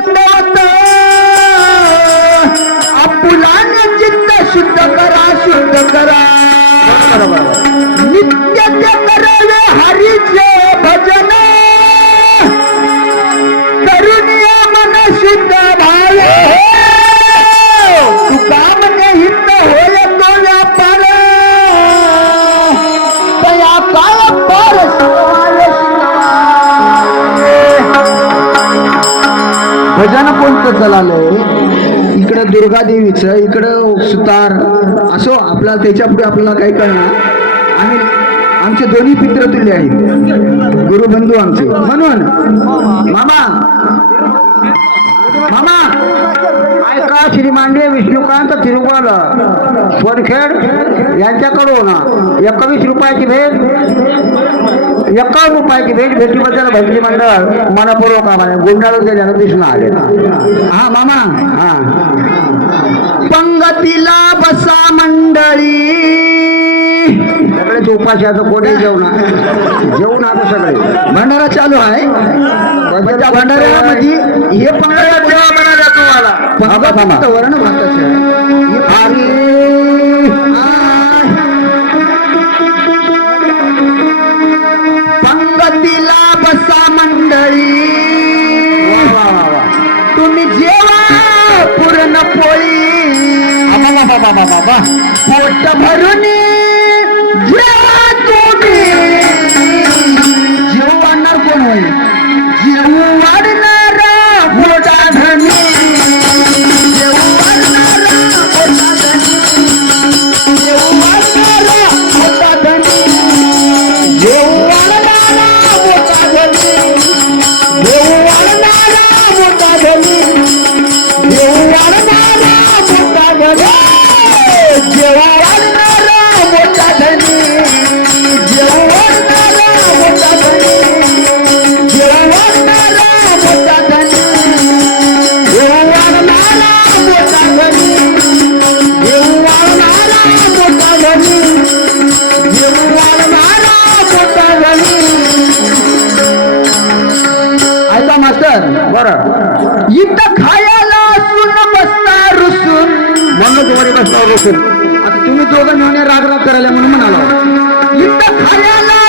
दंडवत चित्त शुद्ध करा शुद्ध करा. भजन कोणतं इकडं दुर्गा देवीचं इकडं सुतार असो आपला त्याच्या पुढे आपल्याला काही कळणार. आणि आमचे दोन्ही पित्र तुले आहेत गुरुबंधू आमचे. म्हणून मामा मामा ऐका श्री मांडे विष्णुकांत तिरुमल सोनखेड यांच्याकडून एकवीस रुपयाची भेट एकावन्न रुपयाची भेट भेटीबद्दल भजनी मंडळ? मनपूर्वक आम्हाला. गुंडाळून दिल्यानं दिसून आले. हा मामा. हा. पंगतीला बसा मंडळी. सगळे उपाशाचं कोणी जेवण जेवण आता सगळे. भंडारा चालू आहे. भंडाऱ्यामध्ये हे पंगत जेव्हा म्हणाला तुम्हाला फक्त वरण भाताचं पोट भरून जेवा तुम्ही. बरं. इथं खायला असून बसता रुसून. म्हणून तुम्हाला बसता रुसून आता तुम्ही दोघं मिळून राग राग करायला म्हणून म्हणाला. इथं खायला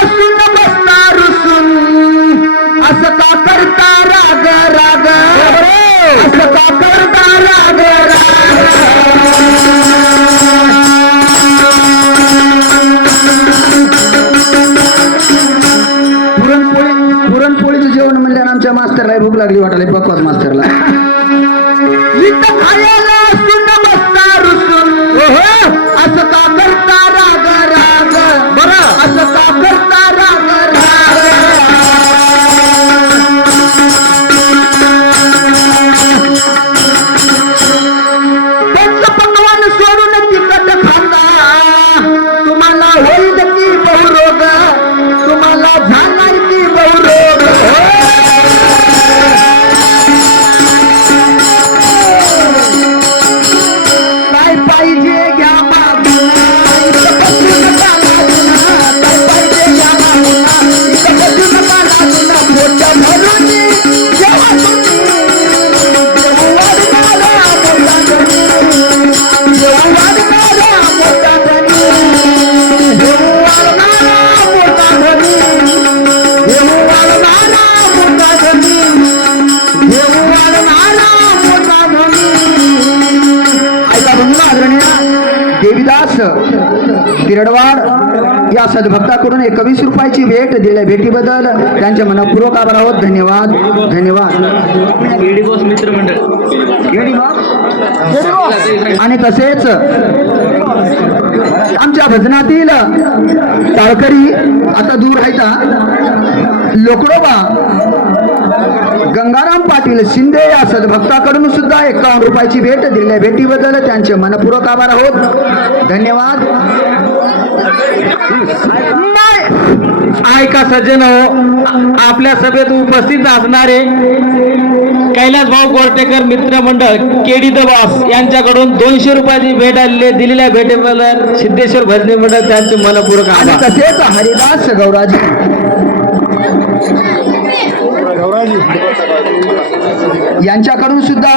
काय भूक लागली वाटायला? बकवास मास्तरला. ओहो असं का करत देविदास तिरडवाड या सद्भक्ताकडून एकवीस रुपयाची भेट दिल्या भेटीबद्दल त्यांचे मनपूर्वक आभार आहोत. धन्यवाद. धन्यवाद. आणि तसेच आमच्या भजनातील टाळकरी आता दूर आहेत हा. लोकडोबा गंगाराम पाटील शिंदे या सद्भक्ताकडून सुद्धा एकावन्न रुपयाची भेट दिलेल्या भेटीबद्दल त्यांचे मनपूर्वक आभार आहोत. धन्यवाद. ऐका सज्जन हो, आपल्या सभेत उपस्थित असणारे कैलास भाऊ गोरटेकर मित्रमंडळ केडी दबास यांच्याकडून दोनशे रुपयाची भेट आलेली दिलेल्या भेटेबद्दल सिद्धेश्वर भजनी मंडळ त्यांचे मनपूर्वक आभार. तसेच हरिदास गौराजी. यांच्याकडून सुद्धा